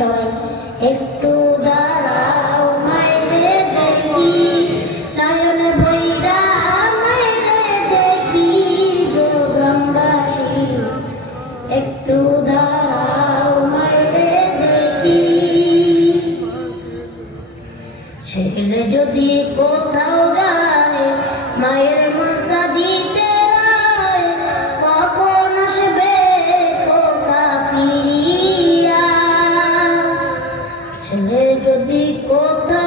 গ্রামবাসী একটু দাঁড়াও, মাইরে দেখি। নয়নে ভৈরা মাইরে দেখি গো গ্রামবাসী। একটু দাঁড়াও, মাইরে দেখি। ছেলে যদি কোথাও যায়, মায়ের ছেলে যদি কোথাও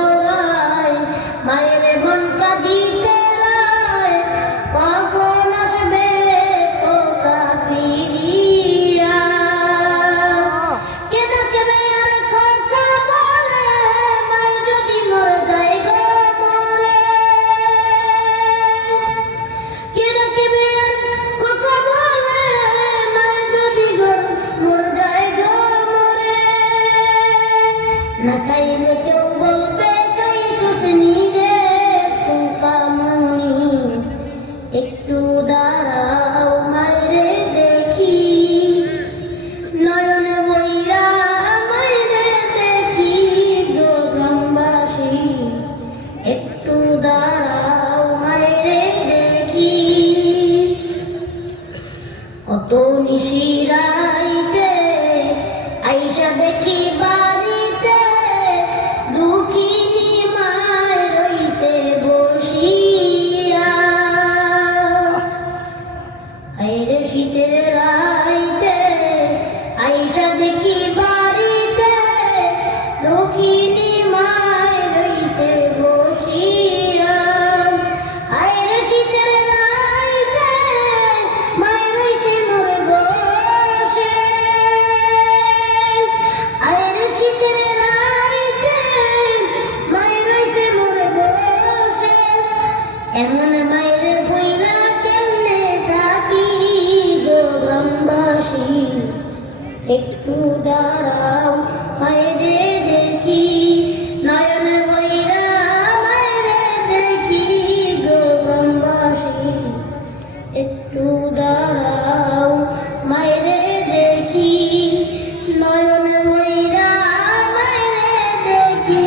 একটু দাঁড়াও মায়েরে দেখি। নয়নে বইরা দেখি একটু দাঁড়াও দেখি। নিশিরাইতে আইসা দেখি বাড়িতে শীতের রাইতে আইসা দেখি একটু দাঁড়াও মায়েরে দেখি। নয়নে মায়েরে দেখি গ্রামবাসী। একটু দাঁড়াও মায়েরে দেখি। নয়নে মায়েরে দেখি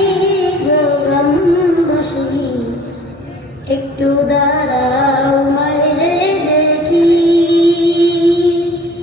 গ্রামবাসী। একটু দাঁড়া